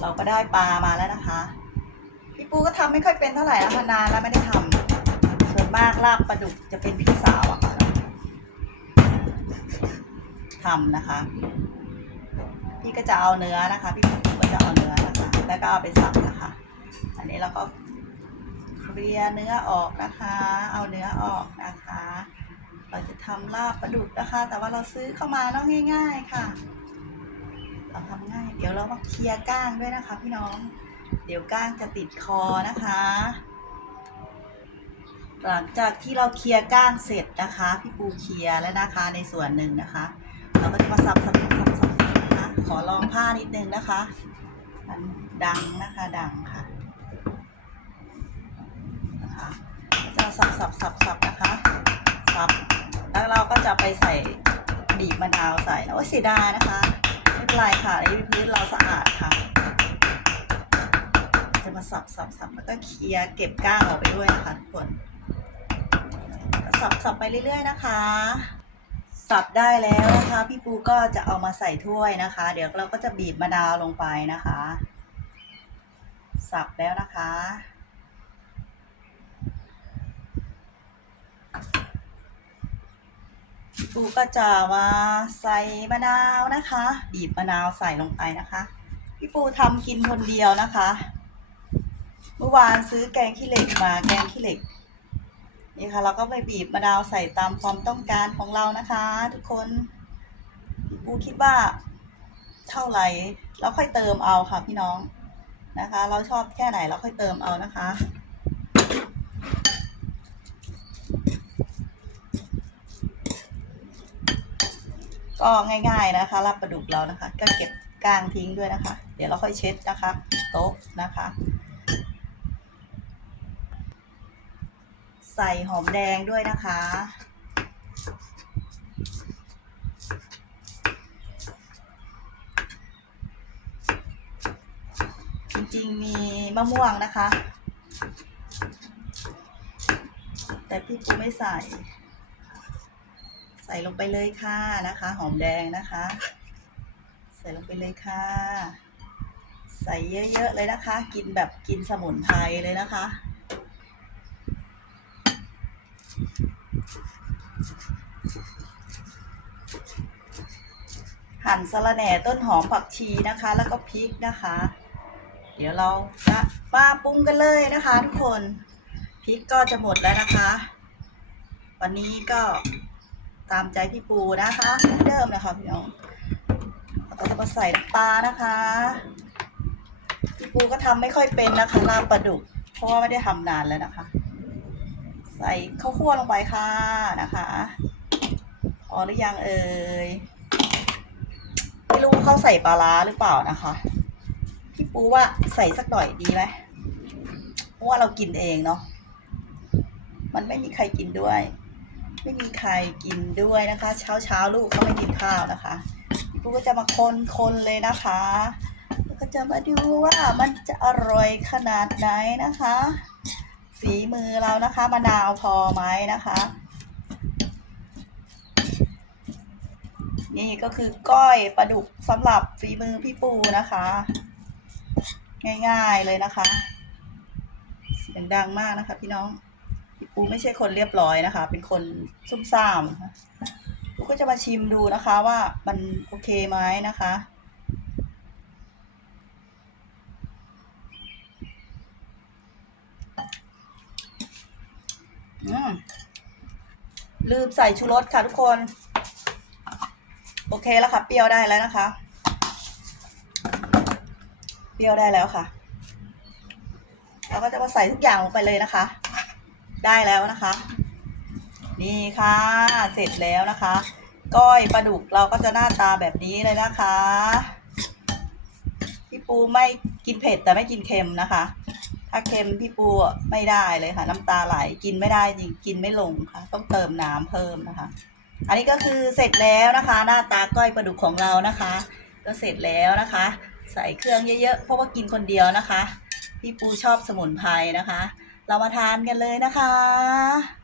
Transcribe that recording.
เราก็ได้ปลามาแล้วนะคะ พี่ปูก็ทำไม่ค่อยเป็นเท่าไหร่นะคะนานแล้วไม่ได้ทำส่วนมากลาบปลาดุกจะเป็นพี่สาวอะค่ะทำนะคะ พี่ก็จะเอาเนื้อนะคะ พี่ปูก็จะเอาเนื้อนะคะ แล้วก็เอาไปสับนะคะ อันนี้เราก็เคลียร์เนื้อออกนะคะ เอาเนื้อออกนะคะ เราจะทำลาบปลาดุกนะคะ แต่ว่าเราซื้อเข้ามาเนาะง่าย ๆ ค่ะ เราทำง่าย เดี๋ยวเรามาเคลียร์ก้างด้วยนะคะพี่น้อง เดี๋ยวก้างจะติดคอนะคะ หลังจากที่เราเคลียร์ก้างเสร็จนะคะ พี่ปูเคลียร์แล้วนะคะในส่วนหนึ่งนะคะ เราก็จะมาสับสับสับสับนะคะขอลองผ้านิดนึงนะคะ มันดังนะคะดังค่ะนะคะจะสับสับสับสับนะคะสับแล้วเราก็จะไปใส่บีบมะนาวใส่นะโอ้ยเสียดายนะคะ เป็นไรค่ะในพื้นเราสะอาดค่ะ จะมาสับสับสับแล้วก็เคลียร์เก็บก้างออกไปด้วยนะคะทุกคนสับสับไปเรื่อย ๆ นะคะ สับได้แล้วนะคะ พี่ปูก็จะเอามาใส่ถ้วยนะคะ เดี๋ยวเราก็จะบีบมะนาวลงไปนะคะ สับแล้วนะคะ ปูก็จะมาใส่มะนาวนะคะ บีบมะนาวใส่ลงไปนะคะ พี่ปูทำกินคนเดียวนะคะ เมื่อวานซื้อแกงขี้เหล็กมาแกงขี้เหล็ก นี่ค่ะ เราก็ไปบีบมะนาวใส่ตามความต้องการของเรานะคะ ทุกคนพี่ปูคิดว่าเท่าไหร่เราค่อยเติมเอาค่ะพี่น้องนะคะ เราชอบแค่ไหนเราค่อยเติมเอานะคะ ก็ง่าย ๆนะคะลาบปลาดุกเรานะคะ ก็เก็บก้างทิ้งด้วยนะคะ เดี๋ยวเราค่อยเช็ดนะคะ โต๊ะนะคะ ใส่หอมแดงด้วยนะคะ จริงๆมีมะม่วงนะคะ แต่พี่ปูไม่ใส่ ส่ลงไปเลยค่ะนะคะ หอมแดงนะคะ ใส่ลงไปเลยค่ะ ใส่เยอะๆเลยนะคะ กินแบบกินสมุนไพรเลยนะคะหั่นสะระแหน่ต้นหอมผักชีนะคะ แล้วก็พริกนะคะ เดี๋ยวเราจะมาปรุงกันเลยนะคะ ทุกคนพริกก็จะหมดแล้วนะคะ วันนี้ก็ ตามใจพี่ปูนะคะเหมือนเดิมนะคะพี่น้องเราก็จะมาใส่ปลานะคะ พี่ปูก็ทำไม่ค่อยเป็นนะคะลาบปลาดุกเพราะว่าไม่ได้ทำนานแล้วนะคะ ใส่ข้าวคั่วลงไปค่ะนะคะพอหรือยังเอ่ยไม่รู้ว่าเขาใส่ปลาร้าหรือเปล่านะคะ พี่ปูว่าใส่สักหน่อยดีไหมเพราะว่าเรากินเองเนาะมันไม่มีใครกินด้วย ไม่มีใครกินด้วยนะคะ เช้าเช้าลูกเขาไม่กินข้าวนะคะพี่ปูก็จะมาคนคนเลยนะคะแล้วก็จะมาดูว่ามันจะอร่อยขนาดไหนนะคะฝีมือเรานะคะมะนาวพอไหมนะคะ นี่ก็คือก้อยปลาดุกสำหรับฝีมือพี่ปูนะคะ ง่ายๆเลยนะคะ เสียงดังมากนะคะพี่น้อง ปูไม่ใช่คนเรียบร้อยนะคะ เป็นคนซุ่มซ่ามปูก็จะมาชิมดูนะคะว่ามันโอเคไหมนะคะอืมลืมใส่ชูรสค่ะทุกคน โอเคแล้วค่ะ เปรี้ยวได้แล้วนะคะ เปรี้ยวได้แล้วค่ะเราก็จะมาใส่ทุกอย่างลงไปเลยนะคะ ได้แล้วนะคะ นี่ค่ะ เสร็จแล้วนะคะ ก้อยปลาดุกเราก็จะหน้าตาแบบนี้เลยนะคะพี่ปูไม่กินเผ็ดแต่ไม่กินเค็มนะคะ ถ้าเค็มพี่ปูไม่ได้เลยค่ะ น้ำตาไหลกินไม่ได้จริงกินไม่ลงค่ะ ต้องเติมน้ำเพิ่มนะคะ อันนี้ก็คือเสร็จแล้วนะคะ หน้าตาก้อยปลาดุกของเรานะคะ ก็เสร็จแล้วนะคะ ใส่เครื่องเยอะๆเพราะว่ากินคนเดียวนะคะ พี่ปูชอบสมุนไพรนะคะ เรามาทานกันเลยนะคะ